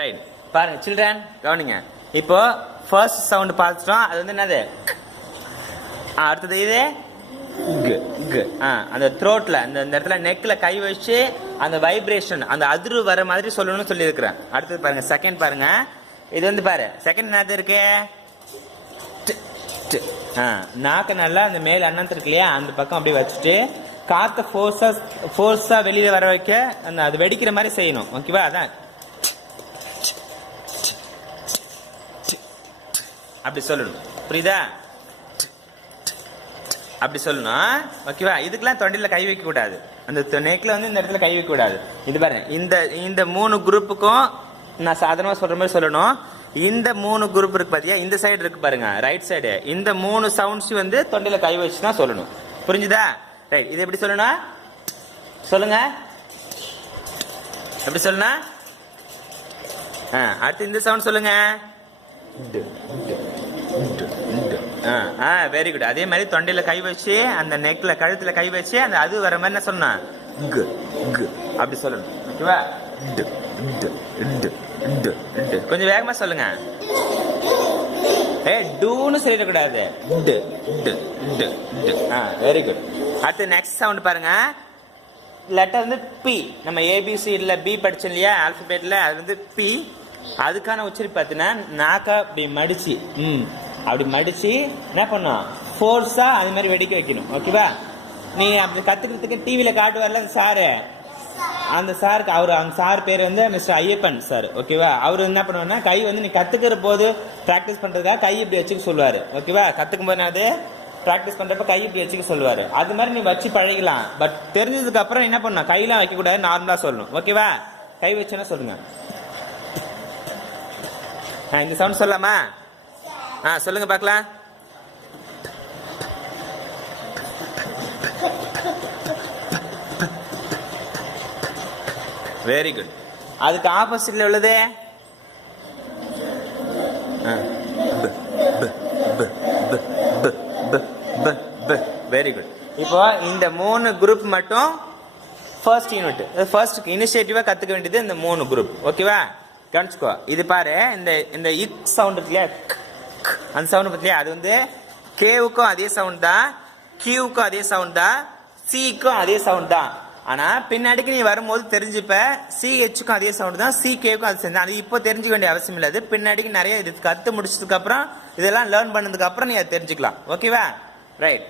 Right, பாருங்க children கவனிங்க. இப்போ ஃபர்ஸ்ட் சவுண்ட் பார்த்துட்டோம், அது வந்து என்னது? அடுத்தது இது அந்த த்ரோட்ல அந்த இடத்துல நெக்ல கை வச்சு அந்த வைப்ரேஷன் அந்த அதிர்வு வர மாதிரி சொல்லணும்னு சொல்லி இருக்கிறேன். அடுத்தது பாருங்க செகண்ட் பாருங்க. இது வந்து பாரு செகண்ட் என்னது இருக்கு? நாக்க நல்லா அந்த மேல் அண்ணன் இருக்கு இல்லையா அந்த பக்கம் அப்படியே வச்சுட்டு காத்த ஃபோர்ஸா வெளியில வர வைக்க அந்த அது வெடிக்கிற மாதிரி செய்யணும். ஓகேவா? அதான் அப்படி சொல்லணும். புரியுதா? அப்படி சொல்லணும். ஓகேவா? இதுக்கெல்லாம் தொண்டையில கை வைக்க கூடாது. அந்த நெக்ல வந்து இந்த இடத்துல கை வைக்க கூடாது. இது பாருங்க, இந்த 3 குரூப்புக்கும் நான் சாதாரணமா சொல்ற மாதிரி சொல்லணும். இந்த 3 குரூப் இருக்கு பாத்தியா, இந்த சைடு இருக்கு பாருங்க ரைட் சைடு, இந்த 3 சவுண்ட்ஸ் வந்து தொண்டையில கை வச்சு தான் சொல்லணும். புரிஞ்சுதா? ரைட், இது எப்படி சொல்லணும் சொல்லுங்க? எப்படி சொல்லணும்? அடுத்து இந்த சவுண்ட் சொல்லுங்க. Very good. அதே மாதிரி தொண்டையில கை வச்சு அந்த நெக்ல கழுத்துல கை வச்சு அந்த அது வர மாதிரி என்ன சொல்லணும்? அப்படி சொல்லணும். ஓகேவா? கொஞ்சம் வேகமா சொல்லுங்க. டூன்னு சொல்லிடக்கூடாது. Very good. அடுத்து நெக்ஸ்ட் சவுண்ட் பாருங்க. லெட்டர் வந்து பி. நம்ம ஏபிசில பி படிச்சோம் இல்லையா ஆல்பபெட்ல, அது வந்து பி. அதுக்கான உச்சரிப்பு பார்த்தீங்கன்னா நாக்கா அப்படி மடிச்சு அப்படி மடிச்சு என்ன பண்ணும்? ஃபோர்ஸா அது மாதிரி வெடிக்க வைக்கணும். ஓகேவா? நீ அப்படி கத்துக்கிறதுக்கு டிவியில காட்டுவார்ல அந்த சாரு, அந்த சாருக்கு அந்த சார் பேர் வந்து மிஸ்டர் ஐயப்பன் சார். ஓகேவா? அவரு என்ன பண்ணுவாருன்னா கை வந்து நீ கத்துக்கிற போது பிராக்டிஸ் பண்றதுக்காக கை இப்படி வச்சுக்க சொல்லுவாரு. ஓகேவா? கத்துக்கும் போது அது பிராக்டிஸ் பண்றப்ப கை இப்படி வச்சுக்க சொல்லுவாரு. அது மாதிரி நீ வச்சு பழகலாம். பட் தெரிஞ்சதுக்கு அப்புறம் என்ன பண்ணணும்? கையெல்லாம் வைக்க கூடாது, நார்மலா சொல்லணும். ஓகேவா? கை வச்சுன்னா சொல்லுங்க. இந்த சவுண்ட் சொல்லலாமா? சொல்லுங்க பார்க்கலாம். Very good. அதுக்கு ஆப்போசிட்ல உள்ளது வெரி குட். இப்போ இந்த 3 குரூப் மட்டும் ஃபர்ஸ்ட் யூனிட், ஃபர்ஸ்ட் இனிஷியேட்டிவா கத்துக்க வேண்டியது இந்த 3 குரூப். ஓகேவா? கவனிச்சுக்கோ. இது பாரு, இந்த இக் சவுண்ட் இருக்கு இல்லையா, அந்த சவுண்ட் பத்தியா, அது வந்து கேவுக்கும் அதே சவுண்ட் தான், கியூவுக்கும் அதே சவுண்ட் தான், சிக்கும் அதே சவுண்ட் தான். ஆனா பின்னாடிக்கு நீ வரும்போது தெரிஞ்சுப்ப சிஹெச்சுக்கும் அதே சவுண்ட் தான், சிகேவுக்கும் அது சேர்ந்து. அது இப்போ தெரிஞ்சுக்க வேண்டிய அவசியம் இல்லை. அது பின்னாடிக்கு நிறைய இது கத்து முடிச்சதுக்கு அப்புறம் இதெல்லாம் லேர்ன் பண்ணதுக்கு அப்புறம் நீ அதை தெரிஞ்சுக்கலாம். ஓகேவா? ரைட்.